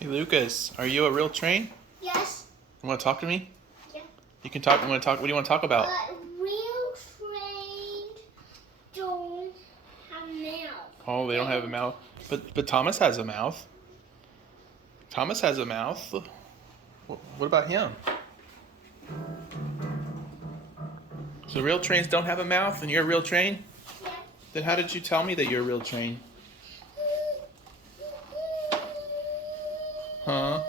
Hey Lucas, are you a real train? Yes. You want to talk to me? Yeah. You can talk. You want to talk? What do you want to talk about? But real trains don't have mouth. Oh, they don't have a mouth. But Thomas has a mouth. Thomas has a mouth. What about him? So real trains don't have a mouth, and you're a real train? Yeah. Then how did you tell me that you're a real train? Huh?